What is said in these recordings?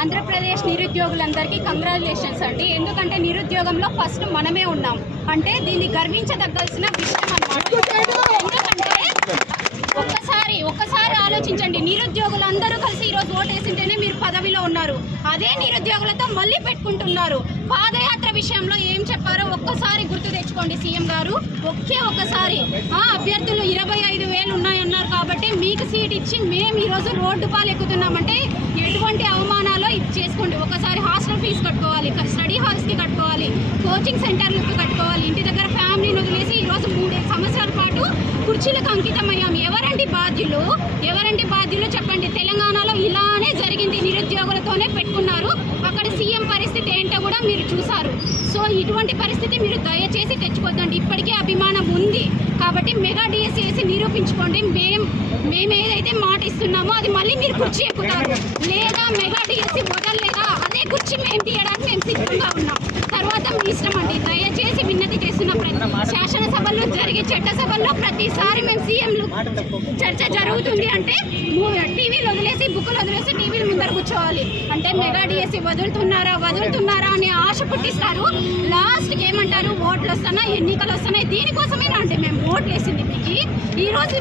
Andhra Pradesh నిరుద్యోగులందరికీ congratulations అండి. ఎందుకంటే నిరుద్యోగంలో first మనమే ఉన్నాం అంటే దీన్ని గర్వించదగ్గాల్సిన విషయం అన్నమాట. ఎందుకంటే ఒక్కసారి ఆలోచించండి, నిరుద్యోగులందరూ కలిసి ఈరోజు ఓటేసింటేనే మీరు పదవిలో ఉన్నారు. అదే నిరుద్యోగులతో మళ్ళీ పెట్టుకుంటున్నారు. పాదయాత్ర విషయంలో ఏం చెప్పారో ఒక్కసారి గుర్తు తెచ్చుకోండి సీఎం గారు. ఒక్కసారి అభ్యర్థులు 25,000 ఉన్నాయన్నారు కాబట్టి మీకు సీట్ ఇచ్చి మేము ఈరోజు రోడ్డు పాలు ఎక్కుతున్నామంటే ఎటువంటి అవమానాలో ఇది చేసుకోండి. ఒకసారి హాస్టల్ ఫీజు కట్టుకోవాలి, స్టడీ హాల్స్కి కట్టుకోవాలి, కోచింగ్ సెంటర్లకు కట్టుకోవాలి, ఇంటి దగ్గర ఫ్యామిలీని వదిలేసి ఈరోజు 3 సంవత్సరాల పాటు కుర్చీలకు అంకితమయ్యాం. ఎవరండి బాధ్యులు చెప్పండి. తెలంగాణలో ఇలానే జరిగింది, నిరుద్యోగులతోనే పెట్టుకున్నారు. అక్కడ సీఎం పరిస్థితి ఏంటో కూడా మీరు చూసారు. సో ఇటువంటి పరిస్థితి మీరు దయచేసి తెచ్చుకోవద్దండి. ఇప్పటికే అభిమానం ఉంది కాబట్టి మెగా డిఎస్సి వేసి నిరూపించుకోండి. మేము ఏదైతే మాట ఇస్తున్నామో అది మళ్ళీ మీరు కుర్చీ ఎక్కుతారు. లేదా మెగా డిఎస్సి వదలలేదా అదే కుర్చీ మేము తీయడానికి మేము సిద్ధంగా ఉన్నాం. తర్వాత మీ ఇష్టం అండి. దయచేసి విన్నతి చేస్తున్న శాసనసభల్లో జరిగే చట్టసభల్లో ప్రతిసారి మేము సీఎంలు చర్చ జరుగుతుంది అంటే టీవీలు వదిలేసి బుక్కులు వదిలేసి టీవీల ముందర కూర్చోవాలి. అంటే మెగా డిఎస్సి వదులుతున్నారా అని ఆశ పుట్టిస్తారు. లాస్ట్కి ఏమంటారు, ఓట్లు వస్తున్నా ఎన్నికలు వస్తున్నాయి. దీనికోసమేనా అంటే మేము ఓట్లు వేసింది మీకు. ఈరోజు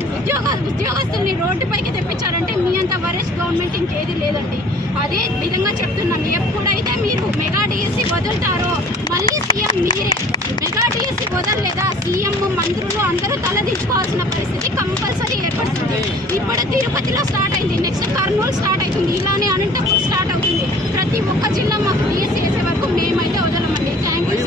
ఉద్యోగస్తుల్ని రోడ్డుపైకి తెప్పించారంటే మీ అంత వరెస్ట్ గవర్నమెంట్ ఇంకేది లేదండి. అదే విధంగా చెప్తున్నాను, ఎప్పుడైతే మీరు మెగా డిఎస్సి వదులుతారో మళ్ళీ సీఎం మీరే. మెగా డిఎస్సి వదలలేదా సీఎం మంత్రులు అందరూ తలదించుకోవాల్సిన పరిస్థితి కంపల్సరీ ఏర్పడుతుంది. ఇప్పుడు తిరుపతిలో స్టార్ట్ అయింది, నెక్స్ట్ కర్నూలు స్టార్ట్ అవుతుంది, ఇలానే అనంతపురం స్టార్ట్ అవుతుంది. ప్రతి ఒక్క జిల్లా మాకు డిఎస్సి వేసే వరకు మేమైతే వదలమండి. Thank you.